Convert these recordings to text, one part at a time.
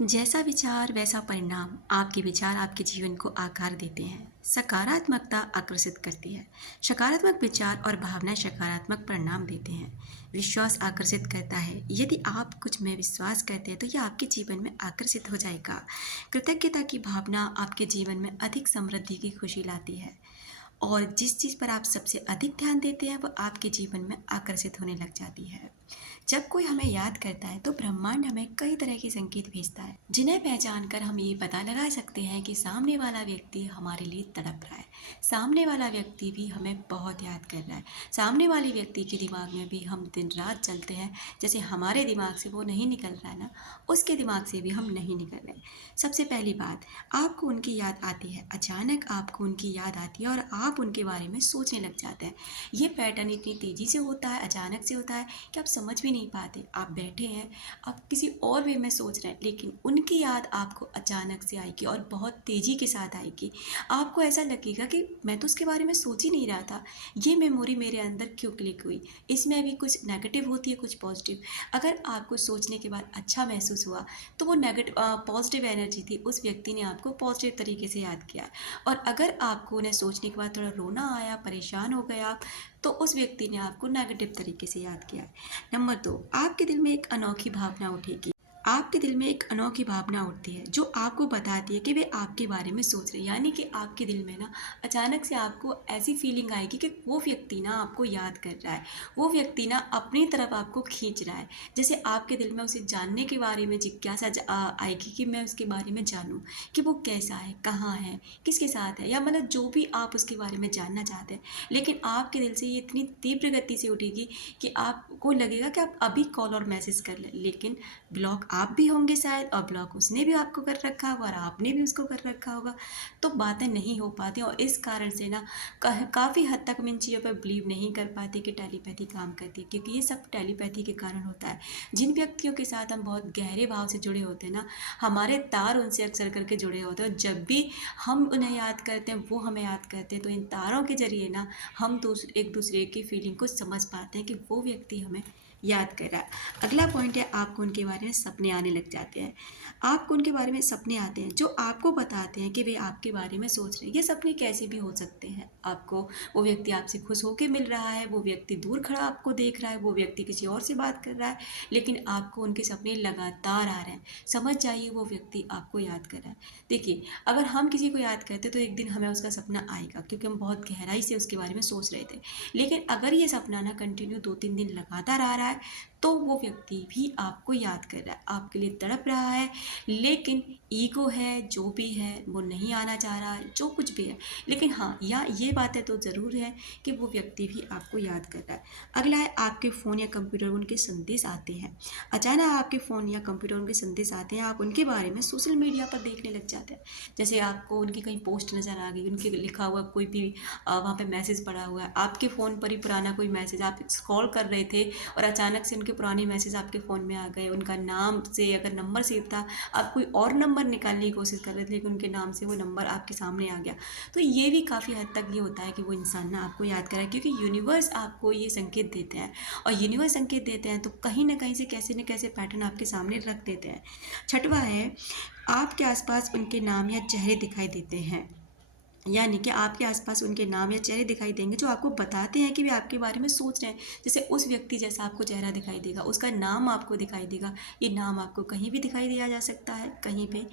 जैसा विचार वैसा परिणाम। आपके विचार आपके जीवन को आकार देते हैं। सकारात्मकता आकर्षित करती है। सकारात्मक विचार और भावनाएं सकारात्मक परिणाम देते हैं। विश्वास आकर्षित करता है। यदि आप कुछ में विश्वास करते हैं तो यह आपके जीवन में आकर्षित हो जाएगा। कृतज्ञता की भावना आपके जीवन में अधिक समृद्धि की खुशी लाती है। और जिस चीज़ पर आप सबसे अधिक ध्यान देते हैं वो आपके जीवन में आकर्षित होने लग जाती है। जब कोई हमें याद करता है तो ब्रह्मांड हमें कई तरह के संकेत भेजता है, जिन्हें पहचान कर हम ये पता लगा सकते हैं कि सामने वाला व्यक्ति हमारे लिए तड़प रहा है। सामने वाला व्यक्ति भी हमें बहुत याद कर रहा है। सामने वाले व्यक्ति के दिमाग में भी हम दिन रात चलते हैं। जैसे हमारे दिमाग से वो नहीं निकल रहा है ना, उसके दिमाग से भी हम नहीं निकल रहे। सबसे पहली बात, आपको उनकी याद आती है। अचानक आपको उनकी याद आती है और आप उनके बारे में सोचने लग जाते हैं। ये पैटर्न इतनी तेज़ी से होता है, अचानक से होता है कि आप समझ भी नहीं पाते। आप बैठे हैं, आप किसी और वे में सोच रहे हैं, लेकिन उनकी याद आपको अचानक से आएगी और बहुत तेज़ी के साथ आएगी। आपको ऐसा लगेगा कि मैं तो उसके बारे में सोच ही नहीं रहा था, ये मेमोरी मेरे अंदर क्यों क्लिक हुई। इसमें भी कुछ नेगेटिव होती है, कुछ पॉजिटिव। अगर आपको सोचने के बाद अच्छा महसूस हुआ तो वो नेगेटिव पॉजिटिव एनर्जी थी, उस व्यक्ति ने आपको पॉजिटिव तरीके से याद किया। और अगर आपको उन्हें सोचने के बाद थोड़ा रोना आया, परेशान हो गया, तो उस व्यक्ति ने आपको नेगेटिव तरीके से याद किया है। नंबर 2, आपके दिल में एक अनोखी भावना उठेगी। आपके दिल में एक अनोखी भावना उठती है जो आपको बताती है कि वे आपके बारे में सोच रहे हैं। यानी कि आपके दिल में ना अचानक से आपको ऐसी फीलिंग आएगी कि वो व्यक्ति ना आपको याद कर रहा है, वो व्यक्ति ना अपनी तरफ आपको खींच रहा है। जैसे आपके दिल में उसे जानने के बारे में जिज्ञासा आएगी कि मैं उसके बारे में जानूं कि वो कैसा है, कहाँ है, किसके साथ है, या मतलब जो भी आप उसके बारे में जानना चाहते हैं। लेकिन आपके दिल से ये इतनी तीव्र गति से उठेगी कि आपको लगेगा कि आप अभी कॉल और मैसेज कर लें। लेकिन ब्लॉक आप भी होंगे शायद, और ब्लॉक उसने भी आपको कर रखा होगा और आपने भी उसको कर रखा होगा। तो बातें नहीं हो पाती, और इस कारण से ना काफ़ी हद तक हम इन चीज़ों पर बिलीव नहीं कर पाते कि टेलीपैथी काम करती है, क्योंकि ये सब टेलीपैथी के कारण होता है। जिन व्यक्तियों के साथ हम बहुत गहरे भाव से जुड़े होते हैं ना, हमारे तार उनसे अक्सर करके जुड़े होते हैं, और जब भी हम उन्हें याद करते हैं वो हमें याद करते हैं। तो इन तारों के जरिए ना हम एक दूसरे की फीलिंग को समझ पाते हैं कि वो व्यक्ति हमें याद कर रहा है। अगला पॉइंट है, आपको उनके बारे में सपने आने लग जाते हैं। आपको उनके बारे में सपने आते हैं जो आपको बताते हैं कि वे आपके बारे में सोच रहे हैं। ये सपने कैसे भी हो सकते हैं। आपको वो व्यक्ति आपसे खुश होकर मिल रहा है, वो व्यक्ति दूर खड़ा आपको देख रहा है, वो व्यक्ति किसी और से बात कर रहा है, लेकिन आपको उनके सपने लगातार आ रहे हैं। समझ जाइए वो व्यक्ति आपको याद कर रहा है। देखिए, अगर हम किसी को याद करते तो एक दिन हमें उसका सपना आएगा, क्योंकि हम बहुत गहराई से उसके बारे में सोच रहे थे। लेकिन अगर ये सपना ना कंटिन्यू 2-3 दिन लगातार आ रहा है तो वो व्यक्ति भी आपको याद कर रहा है, आपके लिए तड़प रहा है, लेकिन ईगो है, जो भी है वो नहीं आना चाह रहा है, जो कुछ भी है। लेकिन हाँ, या ये बातें तो ज़रूर है कि वो व्यक्ति भी आपको याद कर रहा है। अगला है, आपके फ़ोन या कंप्यूटर में उनके संदेश आते हैं। अचानक आपके फ़ोन या कंप्यूटर उनके संदेश आते हैं, आप उनके बारे में सोशल मीडिया पर देखने लग जाते हैं। जैसे आपको उनकी कहीं पोस्ट नज़र आ गई, उनके लिखा हुआ कोई भी वहाँ पे मैसेज पड़ा हुआ है, आपके फ़ोन पर ही पुराना कोई मैसेज आप स्क्रॉल कर रहे थे और अचानक से उनके पुराने मैसेज आपके फ़ोन में आ गए। उनका नाम से अगर नंबर सेव था, आप कोई और नंबर निकालने की कोशिश कर रहे थे, लेकिन उनके नाम से वो नंबर आपके सामने आ गया। तो ये भी काफ़ी हद तक ये होता है कि वो इंसान ना आपको याद करा है, क्योंकि यूनिवर्स आपको ये संकेत देते हैं, और यूनिवर्स संकेत देते हैं तो कहीं ना कहीं से कैसे न कैसे पैटर्न आपके सामने रख देते हैं। छठवा है, आपके आसपास उनके नाम या चेहरे दिखाई देते हैं। यानी कि आपके आसपास उनके नाम या चेहरे दिखाई देंगे जो आपको बताते हैं कि वे आपके बारे में सोच रहे हैं। जैसे उस व्यक्ति जैसा आपको चेहरा दिखाई देगा, उसका नाम आपको दिखाई देगा। ये नाम आपको कहीं भी दिखाई दिया जा सकता है, कहीं पे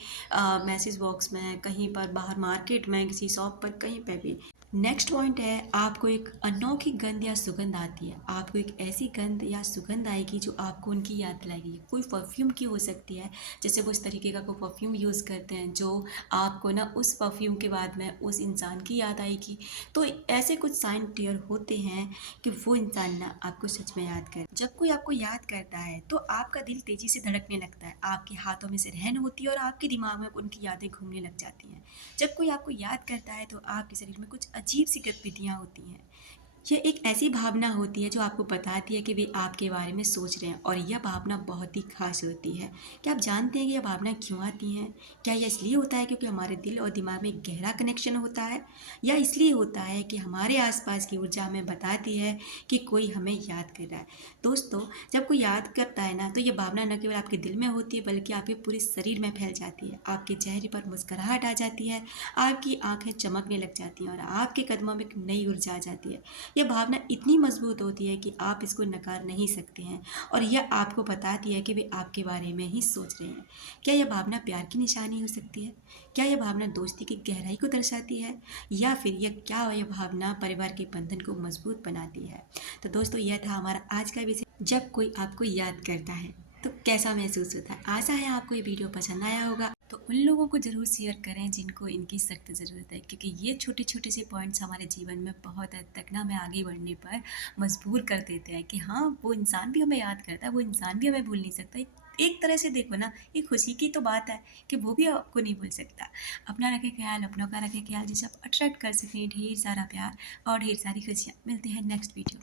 मैसेज बॉक्स में, कहीं पर बाहर मार्केट में, किसी शॉप पर, कहीं पे भी। नेक्स्ट पॉइंट है, आपको एक अनोखी गंध या सुगंध आती है। आपको एक ऐसी गंध या सुगंध आएगी जो आपको उनकी याद दिलाएगी। कोई परफ्यूम की हो सकती है, जैसे वो इस तरीके का कोई परफ्यूम यूज़ करते हैं जो आपको ना उस परफ्यूम के बाद में उस इंसान की याद आएगी। तो ऐसे कुछ साइन क्लियर होते हैं कि वो इंसान ना आपको सच में याद कर। जब कोई आपको याद करता है तो आपका दिल तेज़ी से धड़कने लगता है, आपके हाथों में से रहन होती है और आपके दिमाग में उनकी यादें घूमने लग जाती हैं। जब कोई आपको याद करता है तो आपके शरीर में कुछ अजीब सी गतिविधियाँ होती हैं। ये एक ऐसी भावना होती है जो आपको बताती है कि वे आपके बारे में सोच रहे हैं, और यह भावना बहुत ही खास होती है। क्या आप जानते हैं कि यह भावना क्यों आती हैं? क्या यह इसलिए होता है क्योंकि हमारे दिल और दिमाग में एक गहरा कनेक्शन होता है, या इसलिए होता है कि हमारे आसपास की ऊर्जा हमें बताती है कि कोई हमें याद कर रहा है? दोस्तों, जब कोई याद करता है ना, तो ये भावना न केवल आपके दिल में होती है बल्कि आपके पूरे शरीर में फैल जाती है। आपके चेहरे पर मुस्कुराहट आ जाती है, आपकी आंखें चमकने लग जाती हैं और आपके कदमों में एक नई ऊर्जा आ जाती है। यह भावना इतनी मजबूत होती है कि आप इसको नकार नहीं सकते हैं, और यह आपको बताती है कि वे आपके बारे में ही सोच रहे हैं। क्या यह भावना प्यार की निशानी हो सकती है? क्या यह भावना दोस्ती की गहराई को दर्शाती है, या फिर यह भावना परिवार के बंधन को मजबूत बनाती है? तो दोस्तों, यह था हमारा आज का विषय। जब कोई आपको याद करता है तो कैसा महसूस होता है? आशा है आपको ये वीडियो पसंद आया होगा। तो उन लोगों को ज़रूर शेयर करें जिनको इनकी सख्त ज़रूरत है, क्योंकि ये छोटे छोटे से पॉइंट्स हमारे जीवन में बहुत हद तक ना हमें आगे बढ़ने पर मजबूर कर देते हैं कि हाँ, वो इंसान भी हमें याद करता है, वो इंसान भी हमें भूल नहीं सकता। एक तरह से देखो ना, ये खुशी की तो बात है कि वो भी आपको नहीं भूल सकता। अपना रखे ख्याल, अपनों का रखे ख्याल, जिसे आप अट्रैक्ट कर सकें ढेर सारा प्यार और ढेर सारी खुशियाँ। मिलते हैं नेक्स्ट वीडियो।